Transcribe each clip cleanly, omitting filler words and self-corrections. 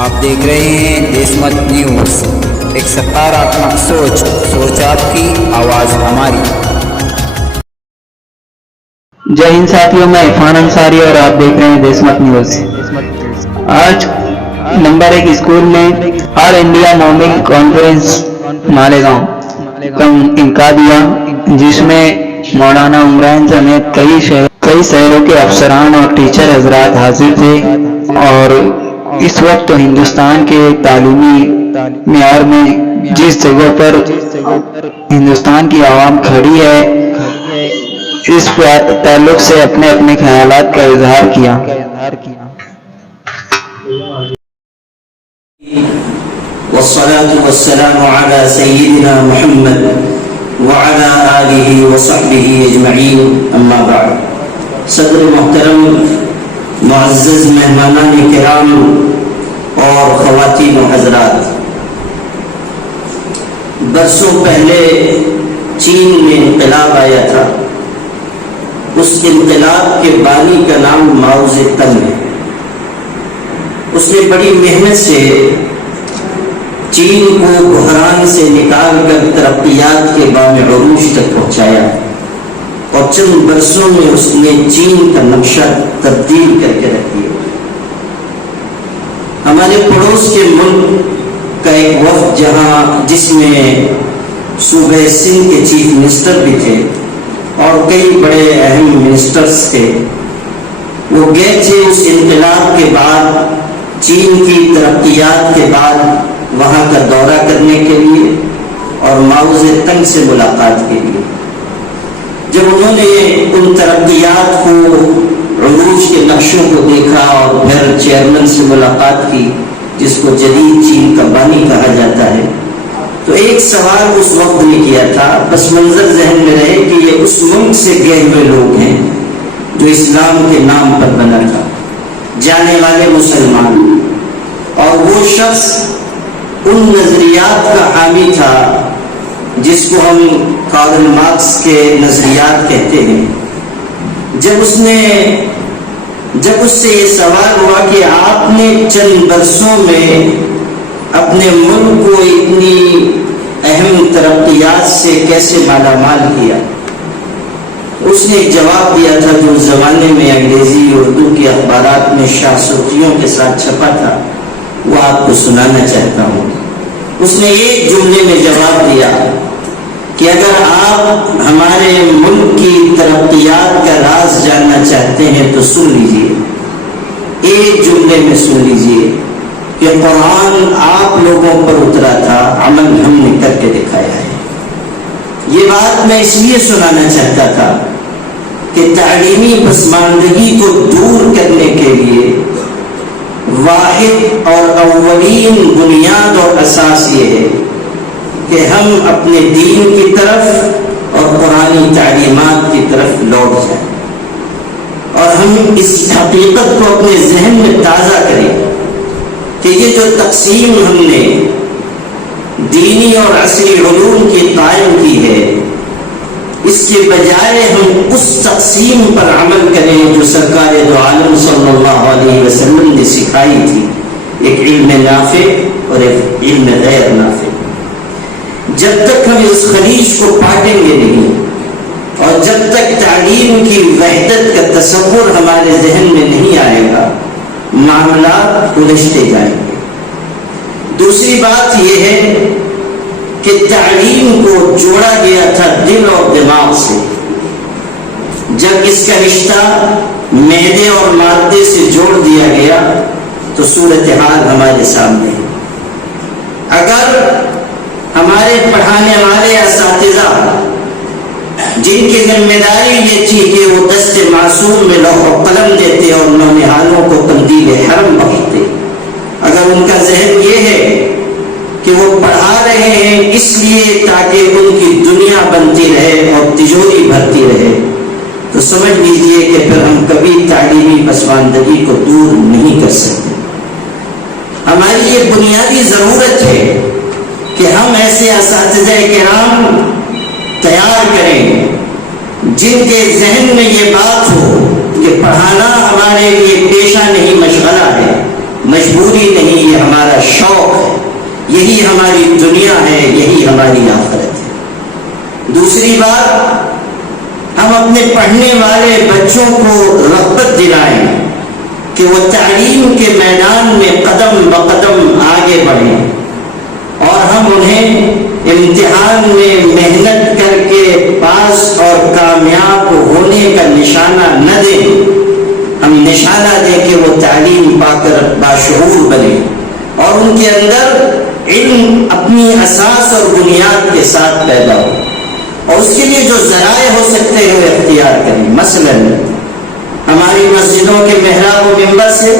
آپ دیکھ رہے ہیں دیش مت نیوز، ایک سکاراتمک سوچ آپ کی، آواز ہماری۔ جے ہند ساتھیوں، میں عرفان انصاری اور آپ دیکھ رہے ہیں دیش مت نیوز۔ آج نمبر 1 اسکول میں آل انڈیا مومنگ کانفرنس مالیگاؤں کا انعقاد ہوا، جس میں مولانا عمران سمیت کئی شہروں کے افسران اور ٹیچر حضرات حاضر تھے، اور اس وقت ہندوستان کے تعلیمی معیار میں جس جگہ پر ہندوستان کی عوام کھڑی ہے، اس تعلق سے اپنے خیالات کا اظہار کیا۔ والصلاة والسلام على سيدنا محمد وعلى آله وصحبه اجمعین، اما بعد۔ صدر محترم، معزز مہمانان کرام اور خواتین و حضرات، برسوں پہلے چین میں انقلاب آیا تھا۔ اس انقلاب کے بانی کا نام ماؤ زے تنگ ہے۔ اس نے بڑی محنت سے چین کو بحران سے نکال کر ترقیات کے بام عروج تک پہنچایا، اور چند برسوں میں اس نے چین کا نقشہ تبدیل کر کے رکھ دیا۔ ہمارے پڑوس کے ملک کا ایک وفد جس میں صوبہ سندھ کے چیف منسٹر بھی تھے اور کئی بڑے اہم منسٹرز تھے، وہ گئے تھے اس انقلاب کے بعد، چین کی ترقیات کے بعد وہاں کا دورہ کرنے کے لیے اور ماؤ زے تنگ سے ملاقات کے لیے۔ جب انہوں نے ان ترقیات کو، عروج کے نقشوں کو دیکھا اور پھر چیئرمین سے ملاقات کی، جس کو جدید چین کا بانی کہا جاتا ہے، تو ایک سوال اس وقت نے کیا تھا، بس منظر ذہن میں رہے کہ یہ اس ملک سے گئے ہوئے لوگ ہیں جو اسلام کے نام پر بنا تھا، جانے والے مسلمان، اور وہ شخص ان نظریات کا حامی تھا جس کو ہم کارل مارکس کے نظریات کہتے ہیں۔ جب اس سے یہ سوال ہوا کہ آپ نے چند برسوں میں اپنے ملک کو اتنی اہم ترقیات سے کیسے مالا مال کیا، اس نے ایک جواب دیا تھا جو اس زمانے میں انگریزی اردو کے اخبارات میں شاہ سرخیوں کے ساتھ چھپا تھا، وہ آپ کو سنانا چاہتا ہوں۔ اس نے ایک جملے میں جواب دیا کہ اگر آپ ہمارے ملک کی ترقیات کا راز جاننا چاہتے ہیں تو سن لیجئے، ایک جملے میں سن لیجئے کہ قرآن آپ لوگوں پر اترا تھا، عمل ہم نے کر کے دکھایا ہے۔ یہ بات میں اس لیے سنانا چاہتا تھا کہ تعلیمی پسماندگی کو دور کرنے کے لیے واحد اور اولین بنیاد اور اساس یہ ہے کہ ہم اپنے دین کی طرف اور قرآنی تعلیمات کی طرف لوٹ جائیں، اور ہم اس حقیقت کو اپنے ذہن میں تازہ کریں کہ یہ جو تقسیم ہم نے دینی اور عصری علوم کی قائم کی ہے، اس کے بجائے ہم اس تقسیم پر عمل کریں جو سرکار دو عالم صلی اللہ علیہ وسلم نے سکھائی تھی، ایک علم نافع اور ایک علم غیر نافع۔ جب تک ہم اس خلیج کو پاٹیں گے نہیں، اور جب تک تعلیم کی وحدت کا تصور ہمارے ذہن میں نہیں آئے گا، معاملات الجھتے جائیں گے۔ دوسری بات یہ ہے کہ تعلیم کو جوڑا گیا تھا دل اور دماغ سے۔ جب اس کا رشتہ معدے اور مادے سے جوڑ دیا گیا تو صورتحال ہمارے سامنے ہے۔ اگر ہمارے پڑھانے والے اساتذہ، جن کی ذمہ داری یہ تھی کہ وہ دست معصوم میں لوح و قلم دیتے اور نونہالوں کو تمدید حرم بخشتے، اگر ان کا ذہن یہ ہے کہ وہ پڑھا رہے ہیں اس لیے تاکہ ان کی دنیا بنتی رہے اور تجوری بھرتی رہے، تو سمجھ لیجئے کہ پھر ہم کبھی تعلیمی پسماندگی کو دور نہیں کر سکتے۔ ہماری یہ بنیادی ضرورت ہے کہ ہم ایسے اساتذہ کرام تیار کریں جن کے ذہن میں یہ بات ہو کہ پڑھانا ہمارے لیے پیشہ نہیں، مشغلہ ہے، مجبوری نہیں، یہ ہماری دنیا ہے، یہی ہماری آخرت ہے۔ دوسری بات، ہم اپنے پڑھنے والے بچوں کو رغبت دلائیں کہ وہ تعلیم کے میدان میں قدم بقدم آگے بڑھیں، اور ہم انہیں امتحان میں محنت کر کے پاس اور کامیاب ہونے کا نشانہ نہ دیں، ہم نشانہ دیں کہ وہ تعلیم پا کر باشعور بنے اور ان کے اندر علم اپنی اساس اور بنیاد کے ساتھ پیدا ہو، اور اس کے لیے جو ذرائع ہو سکتے ہیں وہ اختیار کریں۔ مثلا ہماری مسجدوں کے محراب و منبر سے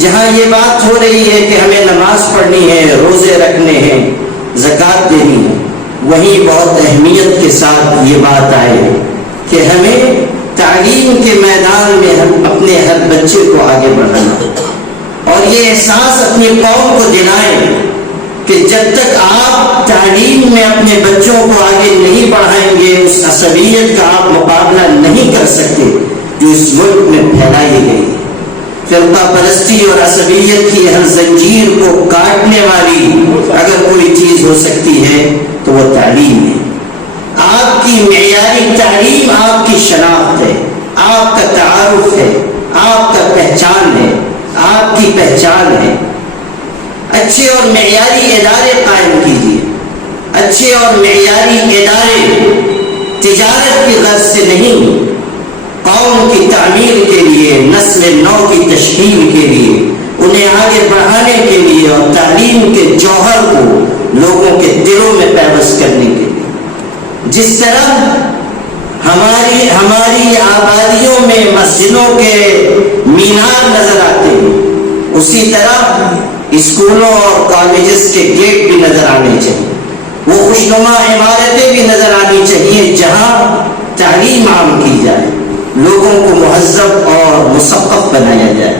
جہاں یہ بات ہو رہی ہے کہ ہمیں نماز پڑھنی ہے، روزے رکھنے ہیں، زکوٰۃ دینی ہے، وہیں بہت اہمیت کے ساتھ یہ بات آئے کہ ہمیں تعلیم کے میدان میں ہم اپنے ہر بچے کو آگے بڑھانا، اور یہ احساس اپنی قوم کو دلائیں کہ جب تک آپ تعلیم میں اپنے بچوں کو آگے نہیں بڑھائیں گے، اس عصبیت کا آپ مقابلہ نہیں کر سکتے جو اس ملک میں پھیلائی گئی ہے۔ فرقہ پرستی اور عصبیت کی ہر زنجیر کو کاٹنے والی اگر کوئی چیز ہو سکتی ہے تو وہ تعلیم ہے۔ آپ کی معیاری تعلیم آپ کی شناخت ہے، آپ کا تعارف ہے، آپ کا پہچان ہے، آپ کی پہچان ہے۔ اچھے اور معیاری ادارے قائم کیجیے۔ اچھے اور معیاری ادارے تجارت کی غرض سے نہیں، قوم کی تعمیر کے لیے، نسل نو کی تشکیل کے لیے، انہیں آگے بڑھانے کے لیے اور تعلیم کے جوہر کو لوگوں کے دلوں میں پیوست کرنے کے لیے۔ جس طرح ہماری آبادیوں میں مسجدوں کے مینار نظر آتے ہیں، اسی طرح اسکولوں اور کالجز کے گیٹ بھی نظر آنے چاہیے، وہ خوشنما عمارتیں بھی نظر آنی چاہیے جہاں تعلیم عام کی جائے، لوگوں کو مہذب اور مثقف بنایا جائے۔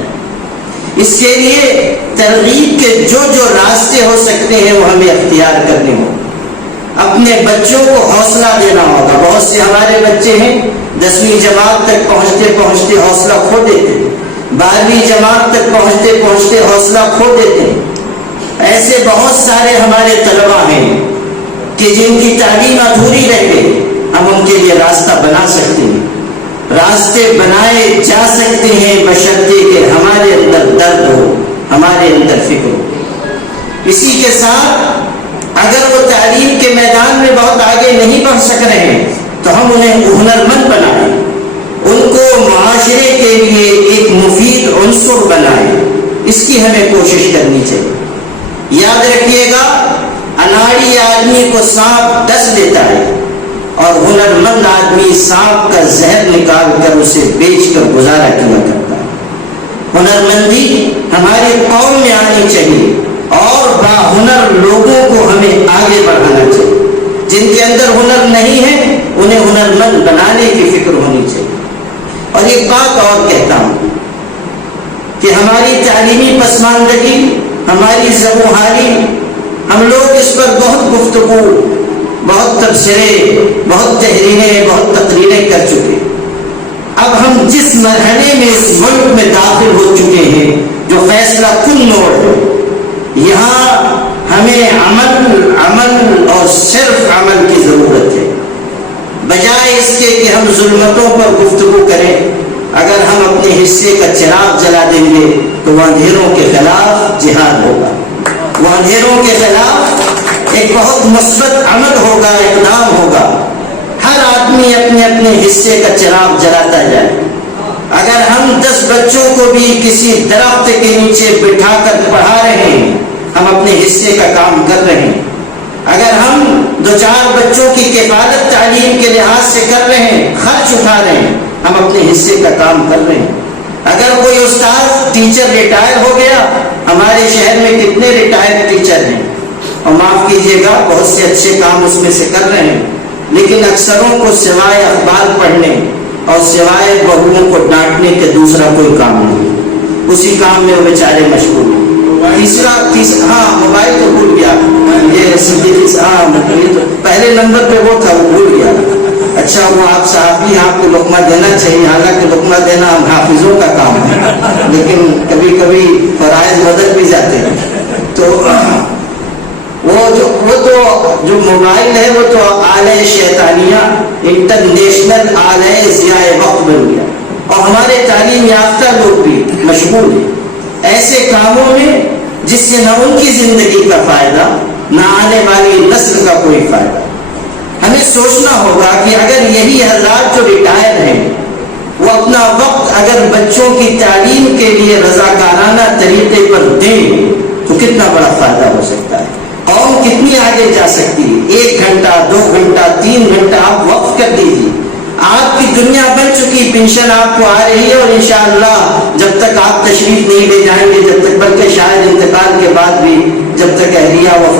اس کے لیے ترغیب کے جو راستے ہو سکتے ہیں وہ ہمیں اختیار کرنے ہوں۔ اپنے بچوں کو حوصلہ دینا ہوگا۔ بہت سے ہمارے بچے ہیں 10ویں جماعت تک پہنچتے پہنچتے حوصلہ کھو دیتے ہیں، 12ویں جماعت تک پہنچتے پہنچتے حوصلہ کھو دیتے ہیں۔ ایسے بہت سارے ہمارے طلباء ہیں کہ جن کی تعلیم ادھوری رہ گئی، ہم ان کے لیے راستہ بنا سکتے ہیں، راستے بنائے جا سکتے ہیں، بشرطے کہ ہمارے اندر درد ہو، ہمارے اندر فکر ہو۔ اسی کے ساتھ اگر وہ تعلیم کے میدان میں بہت آگے نہیں بڑھ سک رہے ہیں تو ہم انہیں ہنرمند بنائیں، ان کو معاشرے کے لیے ایک مفید عنصر بنائیں، اس کی ہمیں کوشش کرنی چاہیے۔ یاد رکھیے گا، اناڑی آدمی کو سانپ ڈس لیتا ہے اور ہنرمند آدمی سانپ کا زہر نکال کر اسے بیچ کر گزارا کیا کرتا ہے۔ ہنرمندی ہماری قوم میں آنی چاہیے اور باہنر لوگوں کو ہمیں آگے بڑھانا چاہیے۔ جن کے اندر ہنر نہیں ہے انہیں ہنرمند بنانے کی فکر ہونی چاہیے۔ اور ایک بات اور کہتا ہوں کہ ہماری تعلیمی پسماندگی، ہماری زبونحالی، ہم لوگ اس پر بہت گفتگو، بہت تبصرے، بہت تحریریں، بہت تقریریں کر چکے۔ اب ہم جس مرحلے میں اس ملک میں داخل ہو چکے ہیں جو فیصلہ کن موڑ ہے، یہاں ہمیں عمل اور صرف عمل کی ضرورت ہے، بجائے اس کے کہ ہم ظلمتوں پر گفتگو کریں۔ اگر ہم اپنے حصے کا چراغ جلا دیں گے تو وہ اندھیروں کے خلاف جہاد ہوگا، وہ اندھیروں کے خلاف ایک بہت مثبت عمل ہوگا، اقدام ہوگا۔ ہر آدمی اپنے اپنے حصے کا چراغ جلاتا جائے۔ اگر ہم 10 بچوں کو بھی کسی درخت کے نیچے بٹھا کر پڑھا رہے ہیں، ہم اپنے حصے کا کام کر رہے ہیں۔ اگر ہم 2-4 بچوں کی کفالت تعلیم کے لحاظ سے کر رہے ہیں، خرچ اٹھا رہے ہیں، ہم اپنے حصے کا کام کر رہے ہیں۔ اگر کوئی استاد ٹیچر ریٹائر ہو گیا، ہمارے شہر میں کتنے ریٹائر ٹیچر ہیں، اور معاف کیجیے گا بہت سے اچھے کام اس میں سے کر رہے ہیں، لیکن اکثروں کو سوائے اخبار پڑھنے اور سوائے بہوؤں کو ڈانٹنے کے دوسرا کوئی کام نہیں، اسی کام میں وہ بیچارے مشغول ہیں۔ تیسرا ہاں موبائل تو بھول گیا، یہ صدیقی پہلے نمبر پہ وہ تھا، وہ بھول گیا۔ اچھا وہ آپ صحافی، آپ کو لقمہ دینا چاہیے، حالانکہ لقمہ دینا ہم حافظوں کا کام ہے، لیکن کبھی کبھی فرائض بدل بھی جاتے ہیں۔ تو وہ وہ تو جو موبائل ہے وہ تو آلہ شیطانیہ، انٹرنیشنل آلہ ضیاء وقت بن گیا، اور ہمارے تعلیم یافتہ لوگ بھی مشغول ہیں ایسے کاموں میں جس سے نہ ان کی زندگی کا فائدہ نہ آنے والی نسل کا کوئی فائدہ۔ ہمیں سوچنا ہوگا کہ اگر یہی حضرات جو ریٹائر ہیں وہ اپنا وقت اگر بچوں کی تعلیم کے لیے رضاکارانہ طریقے پر دیں تو کتنا بڑا فائدہ ہو سکتا ہے، قوم کتنی آگے جا سکتی ہے۔ 1 گھنٹہ 2 گھنٹہ 3 گھنٹہ آپ وقف کر دیجیے، آپ کی دنیا بن چکی، پینشن آپ کو آ رہی ہے، اور انشاءاللہ جب تک آپ تشریف نہیں لے جائیں گے، جب تک بلکہ شاید انتقال کے بعد بھی جب تک اہلیہ و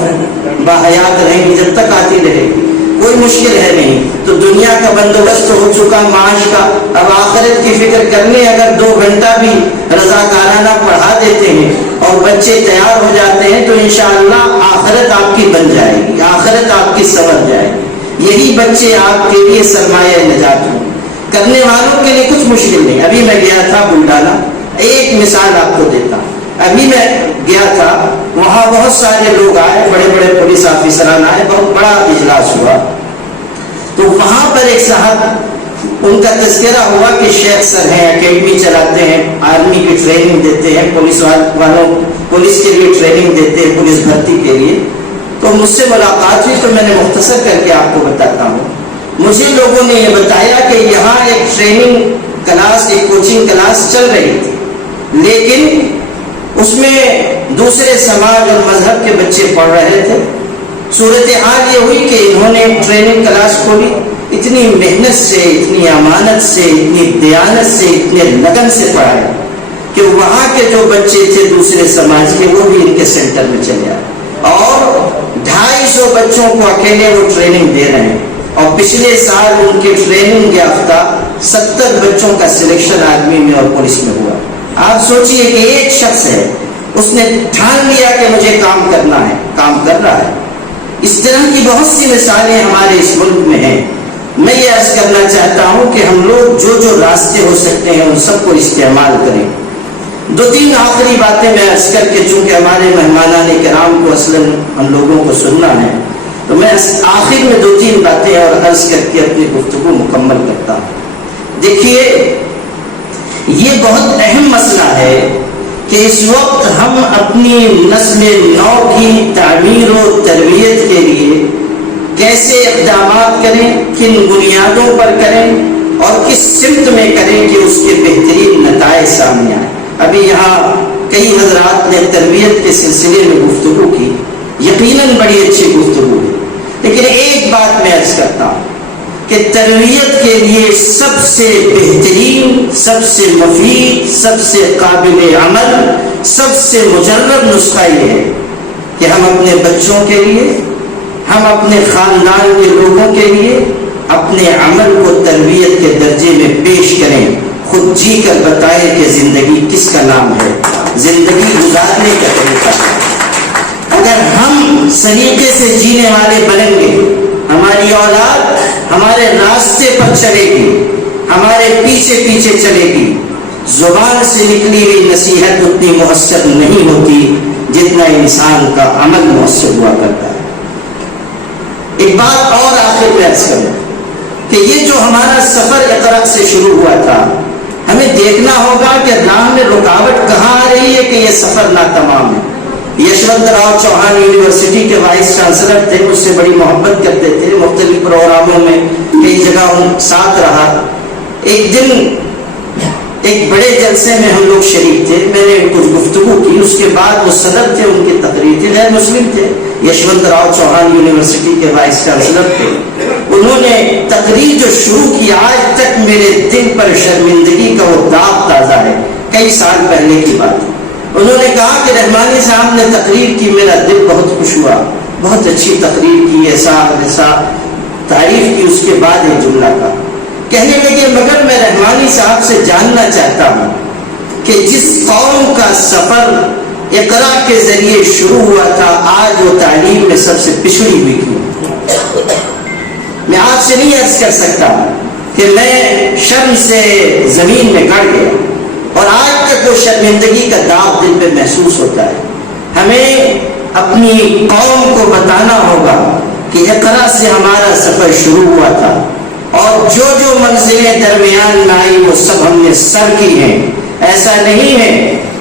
باحیات رہیں گی جب تک آتی رہے گی، کوئی مشکل ہے نہیں۔ تو دنیا کا بندوبست ہو چکا معاش کا، اب آخرت کی فکر کرنے اگر 2 گھنٹہ بھی رضاکارانہ پڑھا دیتے ہیں اور بچے تیار ہو جاتے ہیں تو انشاءاللہ آخرت آپ کی بن جائے گی، آخرت آپ کی سنور جائے گی۔ یہی بچے آپ کے لیے سرمایہ نجات ہوں۔ کرنے والوں کے لیے کچھ مشکل نہیں۔ ابھی میں گیا تھا بلڈانا، ایک مثال آپ کو دیتا ہوں۔ ابھی میں گیا تھا، وہاں بہت سارے لوگ آئے، بڑے بڑے پولیس آفیسران آئے، بہت بڑا اجلاس ہوا۔ تو وہاں پر ایک صاحب، ان کا تذکرہ ہوا کہ شیخ سر ہیں، اکیڈمی چلاتے ہیں، آرمی کی ٹریننگ دیتے ہیں، پولیس والوں پولیس کے لیے ٹریننگ دیتے ہیں، پولیس بھرتی کے لیے۔ تو مجھ سے ملاقات ہوئی تو میں نے مختصر کر کے آپ کو بتاتا ہوں۔ مجھے لوگوں نے یہ بتایا کہ یہاں ایک ٹریننگ کلاس، ایک کوچنگ کلاس چل رہی تھی، لیکن اس میں دوسرے سماج اور مذہب کے بچے پڑھ رہے تھے۔ صورتحال یہ ہوئی کہ انہوں نے ٹریننگ کلاس کھولی، اتنی محنت سے، اتنی امانت سے، اتنی دیانت سے، اتنے لگن سے پڑھایا کہ وہاں کے جو بچے تھے دوسرے سماج کے وہ بھی ان کے سینٹر میں چلے آئے، اور 250 بچوں کو اکیلے وہ ٹریننگ دے رہے ہیں، اور پچھلے سال ان کے ٹریننگ یافتہ 70 بچوں کا سلیکشن آرمی میں اور پولیس میں ہوا۔ آپ سوچئے کہ ایک شخص ہے، اس نے ٹھان لیا کہ مجھے کام کرنا ہے، کام کر رہا ہے۔ اس طرح کی بہت سی مثالیں ہمارے اس ملک میں ہیں۔ میں یہ عرض کرنا چاہتا ہوں کہ ہم لوگ جو جو راستے ہو سکتے ہیں ان سب کو استعمال کریں۔ 2-3 آخری باتیں میں عرض کر کے، چونکہ ہمارے مہمانان کرام کو اصلاً ہم لوگوں کو سننا ہے، تو میں آخر میں 2-3 باتیں اور عرض کر کے اپنی گفتگو مکمل کرتا ہوں۔ دیکھیے، یہ بہت اہم مسئلہ ہے کہ اس وقت ہم اپنی نسل نو کی تعمیر و تربیت کے لیے کیسے اقدامات کریں، کن بنیادوں پر کریں اور کس سمت میں کریں کہ اس کے بہترین نتائج سامنے آئیں۔ ابھی یہاں کئی حضرات نے تربیت کے سلسلے میں گفتگو کی، یقیناً بڑی اچھی گفتگو ہے، لیکن ایک بات میں عرض کرتا ہوں کہ تربیت کے لیے سب سے بہترین، سب سے مفید، سب سے قابل عمل، سب سے مجرب نسخہ یہ ہے کہ ہم اپنے بچوں کے لیے، ہم اپنے خاندان کے لوگوں کے لیے اپنے عمل کو تربیت کے درجے میں پیش کریں، خود جی کر بتائیں کہ زندگی کس کا نام ہے، زندگی گزارنے کا طریقہ ہے۔ اگر ہم سلیقے سے جینے والے بنیں گے، ہماری اولاد ہمارے راستے پر چلے گی، ہمارے پیچھے پیچھے چلے گی۔ زبان سے نکلی ہوئی نصیحت اتنی مؤثر نہیں ہوتی جتنا انسان کا عمل مؤثر ہوا کرتا ہے۔ ایک بات اور آخر میں عرض کروں کہ یہ جو ہمارا سفر اقرا سے شروع ہوا تھا، ہمیں دیکھنا ہوگا کہ راہ میں رکاوٹ کہاں آ رہی ہے کہ یہ سفر ناتمام ہے۔ یشونت راؤ چوہان یونیورسٹی کے وائس چانسلر تھے، مجھ سے بڑی محبت کرتے تھے، مختلف پروگراموں میں کئی جگہ ان ساتھ رہا۔ ایک دن ایک بڑے جلسے میں ہم لوگ شریک تھے، میں نے کچھ گفتگو کی، اس کے بعد وہ صدر تھے، ان کی تقریر تھی، غیر مسلم تھے، یشونت راؤ چوہان یونیورسٹی کے وائس چانسلر تھے۔ انہوں نے تقریر جو شروع کی، آج تک میرے دل پر شرمندگی کا وہ داغ تازہ ہے، کئی سال پہلے کی بات ہے۔ انہوں نے کہا کہ رحمانی صاحب نے تقریر کی، میرا دل بہت خوش ہوا، بہت اچھی تقریر کی، ایسا تعریف کی۔ اس کے بعد ایک جملہ کا کہنے لگے، مگر میں رحمانی صاحب سے جاننا چاہتا ہوں کہ جس قوم کا سفر اقرا کے ذریعے شروع ہوا تھا، آج وہ تعلیم میں سب سے پچھڑی ہوئی کیوں؟ میں آپ سے نہیں عرض کر سکتا کہ میں شرم سے زمین میں گڑ گیا، اور آج تک وہ شرمندگی کا داغ دل پہ محسوس ہوتا ہے۔ ہمیں اپنی قوم کو بتانا ہوگا کہ اقرا سے ہمارا سفر شروع ہوا تھا اور جو جو منزلیں درمیان میں آئی وہ سب ہم نے سر کی ہیں. ایسا نہیں ہے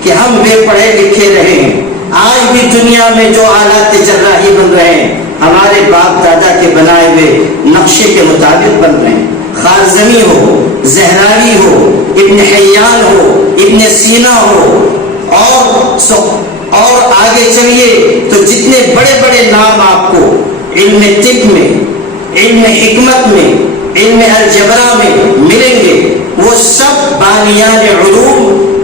کہ ہم بے پڑھے لکھے رہے ہیں. آج بھی دنیا میں جو آلات جراحی بن رہے ہیں ہمارے باپ دادا کے بنائے ہوئے نقشے کے مطابق بن رہے ہیں. خارزمی ہو، زہراوی ہو، ابن حیان ہو، ابن سینا ہو، اور آگے چلیے تو جتنے بڑے بڑے نام آپ کو علم طب میں، علم حکمت میں، علم الجبرا میں ملیں گے، وہ سب بانیان علوم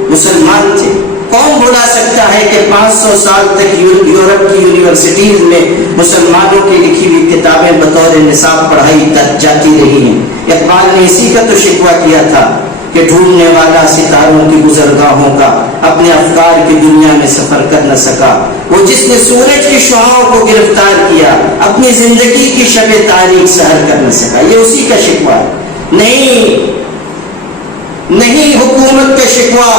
مسلمان تھے. کون بلا سکتا ہے کہ 500 سال تک یورپ کی یونیورسٹیز میں مسلمانوں کی لکھی ہوئی کتابیں بطور نصاب پڑھائی جاتی رہی ہیں. اقبال نے اسی کا تو شکوہ کیا تھا کہ ڈھونڈنے والا ستاروں کی گزرگاہوں کا اپنے افکار کی دنیا میں سفر کر نہ سکا. وہ جس نے سورج کی شعاعوں کو گرفتار کیا اپنی زندگی کی شب تاریخ سحر کر نہ سکا. یہ اسی کا شکوہ ہے. نہیں حکومت کا شکوہ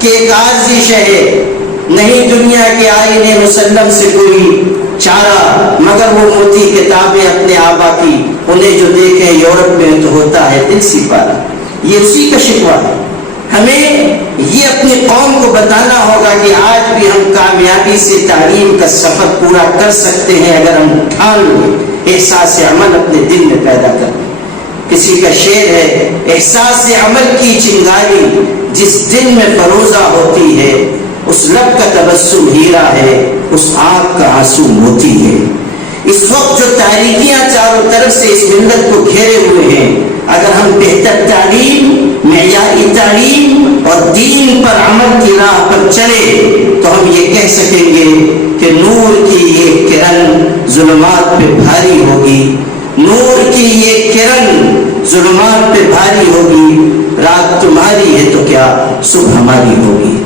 کہ ایک عارضی شہر، نہیں دنیا کے آئین مسلم سے کوئی چارہ، مگر وہ موتی کتابیں اپنے آبا کی، انہیں جو دیکھیں یورپ میں تو ہوتا ہے دل سی پارا. یہ اسی کا شکوہ ہے. ہمیں یہ اپنی قوم کو بتانا ہوگا کہ آج بھی ہم کامیابی سے تعلیم کا سفر پورا کر سکتے ہیں اگر ہم ٹھان لیں، احساس عمل اپنے دل میں پیدا کر لیں. کسی کا شعر ہے، احساس عمل کی چنگاری جس دل میں فروزہ ہوتی ہے، اس لب کا تبسم ہیرا ہے، اس آنکھ کا آنسو موتی ہے. اس وقت جو تاریکیاں چاروں طرف سے اس ملت کو گھیرے ہوئے ہیں، اگر ہم بہتر تعلیم، معیاری تعلیم اور دین پر عمل کی راہ پر چلے تو ہم یہ کہہ سکیں گے کہ نور کی یہ کرن ظلمات پہ بھاری ہوگی، نور کی یہ کرن ظلمات پہ بھاری ہوگی. رات تمہاری ہے تو کیا صبح ہماری ہوگی.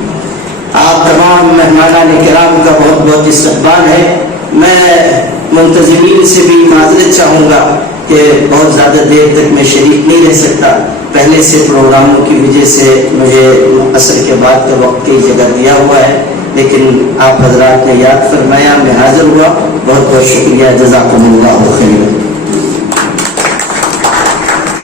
آپ تمام مہمانان کرام کا بہت بہت استقبال ہے. میں منتظمین سے بھی معذرت چاہوں گا کہ بہت زیادہ دیر تک میں شریک نہیں رہ سکتا. پہلے سے پروگراموں کی وجہ سے مجھے عصر کے بعد کا وقت کی جگہ دیا ہوا ہے، لیکن آپ حضرات نے یاد فرمایا، میں حاضر ہوا. بہت بہت شکریہ. جزاکم اللہ خیر.